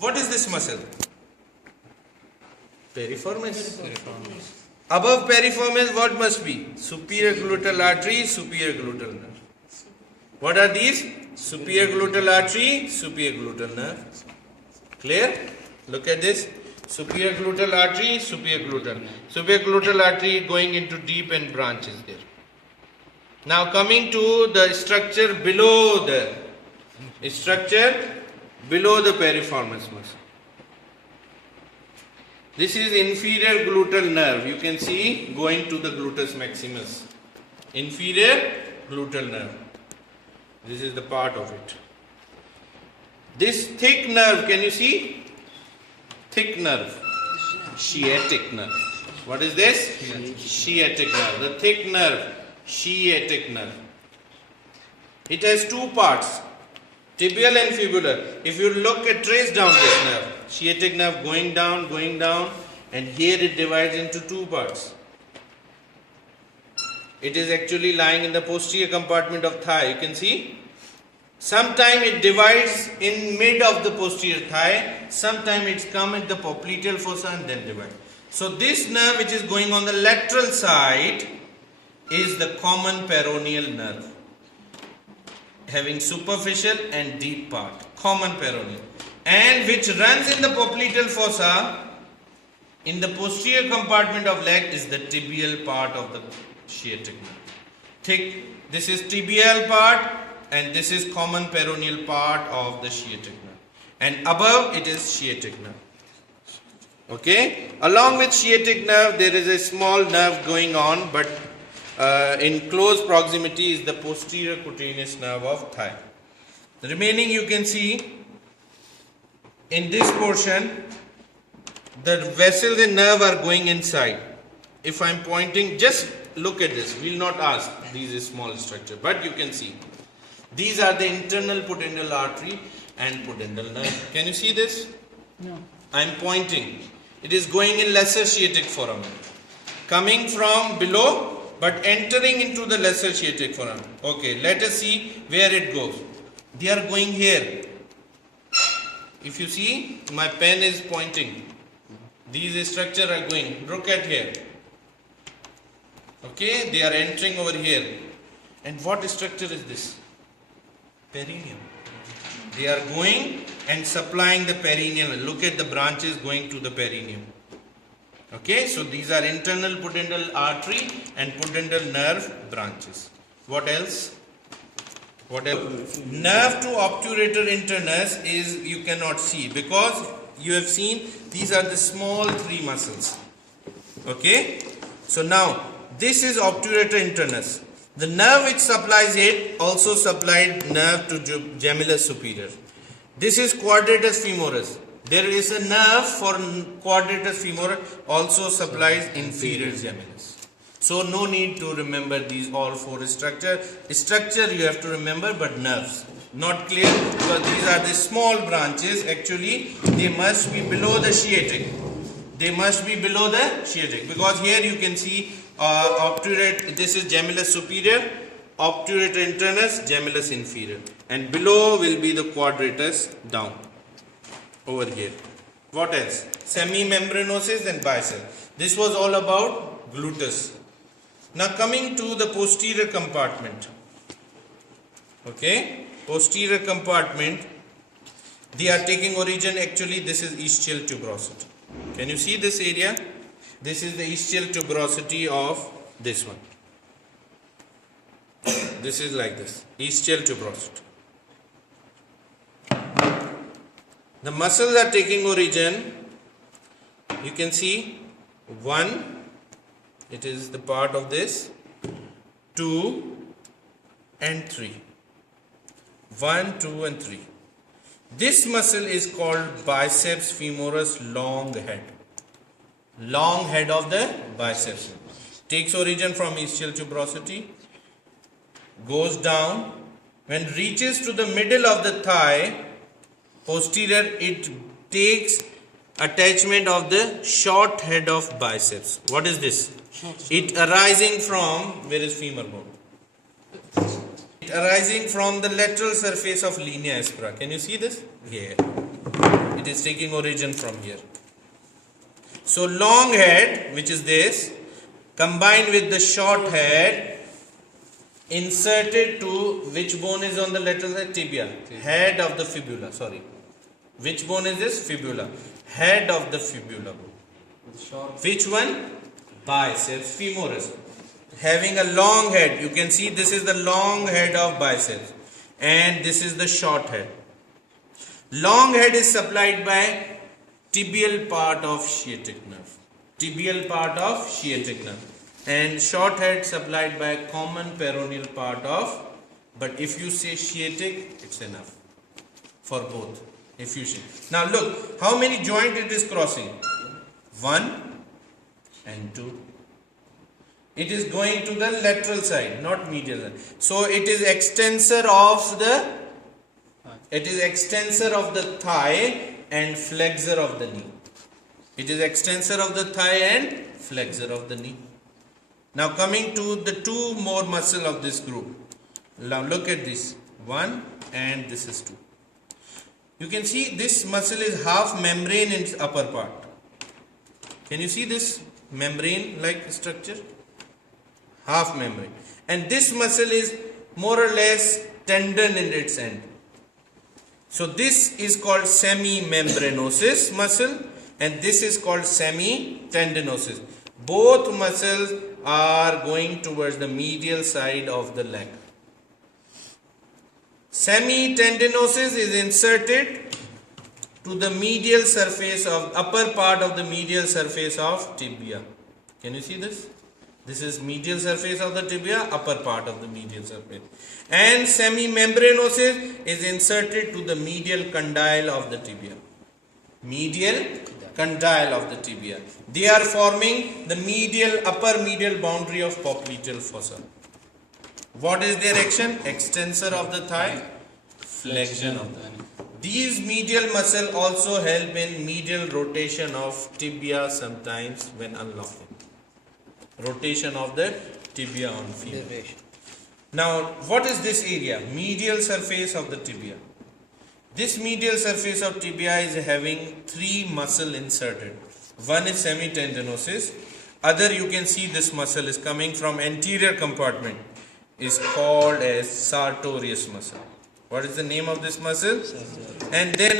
What is this muscle? Piriformis. Above piriformis, what must be? Superior gluteal artery, superior gluteal nerve. What are these? Superior gluteal artery, superior gluteal nerve. Clear? Look at this. Superior gluteal artery, superior gluteal. Superior gluteal artery going into deep and branches there. Now coming to the structure below the piriformis muscle. This is inferior gluteal nerve. You can see going to the gluteus maximus. Inferior gluteal nerve. This is the part of it. This thick nerve, can you see? Thick nerve. Sciatic nerve. What is this? Sciatic nerve. The thick nerve. Sciatic nerve. It has two parts. Tibial and fibular. If you look at, trace down this nerve. Sciatic nerve going down, and here it divides into two parts. It is actually lying in the posterior compartment of thigh. You can see. Sometime it divides in mid of the posterior thigh. Sometime it's come at the popliteal fossa and then divide. So this nerve which is going on the lateral side is the common peroneal nerve, having superficial and deep part. Common peroneal. And which runs in the popliteal fossa in the posterior compartment of leg is the tibial part of the sciatic nerve. Thick. This is tibial part. And this is common peroneal part of the sciatic nerve. And above it is sciatic nerve. Okay. Along with sciatic nerve there is a small nerve going on, but in close proximity is the posterior cutaneous nerve of thigh. The remaining you can see in this portion, the vessels and nerve are going inside. If I am pointing, just look at this. We will not ask these small structure, but you can see. These are the internal pudendal artery and pudendal nerve. Can you see this? No. I am pointing. It is going in lesser sciatic foramen. Coming from below, but entering into the lesser sciatic foramen. Okay, let us see where it goes. They are going here. If you see, my pen is pointing. These structures are going. Look at here. Okay, they are entering over here. And what structure is this? Perineum. They are going and supplying the perineum. Look at the branches going to the perineum. Okay, so these are internal pudendal artery and pudendal nerve branches. What else? What else? Nerve to obturator internus is, you cannot see because you have seen these are the small three muscles. Okay, so now this is obturator internus. The nerve which supplies it also supplied nerve to gemellus superior. This is quadratus femoris. There is a nerve for quadratus femoris also supplies inferior gemellus. So no need to remember these all four structure. Structure you have to remember, but nerves not clear because these are the small branches. Actually they must be below the sciatic. They must be below the sciatic because here you can see obturator, this is gemellus superior, obturator internus, gemellus inferior, and below will be the quadratus down over here. What else? Semimembranosus and bicep. This was all about gluteus. Now coming to the posterior compartment. Okay, posterior compartment. They are taking origin, actually this is ischial tuberosity. Can you see this area? This is the ischial tuberosity of this one. This is like this, ischial tuberosity. The muscles are taking origin. You can see 1, it is the part of this, 2 and 3. 1, 2 and 3. This muscle is called biceps femoris long head. Long head of the biceps. Takes origin from ischial tuberosity. Goes down. When reaches to the middle of the thigh, posterior, it takes attachment of the short head of biceps. What is this? It arising from, where is femur bone? Arising from the lateral surface of linea aspera. Can you see this? Here. It is taking origin from here. So long head, which is this, combined with the short head, inserted to which bone is on the lateral side? Tibia. Head of the fibula. Sorry. Which bone is this? Fibula. Head of the fibula. Which one? Biceps femoris. Having a long head. You can see this is the long head of biceps. And this is the short head. Long head is supplied by tibial part of sciatic nerve. Tibial part of sciatic nerve. And short head supplied by common peroneal part of, but if you say sciatic, it's enough for both. If you say. Now look, how many joint it is crossing? 1 and 2. It is going to the lateral side, not medial side. So it is extensor of the thigh and flexor of the knee. It is extensor of the thigh and flexor of the knee. Now coming to the two more muscle of this group. Now look at this. 1 and this is 2. You can see this muscle is half membrane in its upper part. Can you see this membrane like structure? Half membrane. And this muscle is more or less tendon in its end. So this is called semimembranosus muscle and this is called semitendinosus. Both muscles are going towards the medial side of the leg. Semitendinosus is inserted to the medial surface of upper part of the medial surface of tibia. Can you see this? This is medial surface of the tibia, upper part of the medial surface. And semimembranosus is inserted to the medial condyle of the tibia. Medial condyle of the tibia. They are forming the medial, upper medial boundary of popliteal fossa. What is their action? Extensor of the thigh, flexion of the knee. These medial muscle also help in medial rotation of tibia sometimes when unlocking. Rotation of the tibia on femur. Now, what is this area? Medial surface of the tibia. This medial surface of tibia is having 3 muscle inserted. One is semitendinosus. Other, you can see this muscle is coming from anterior compartment. Is called as sartorius muscle. What is the name of this muscle? And then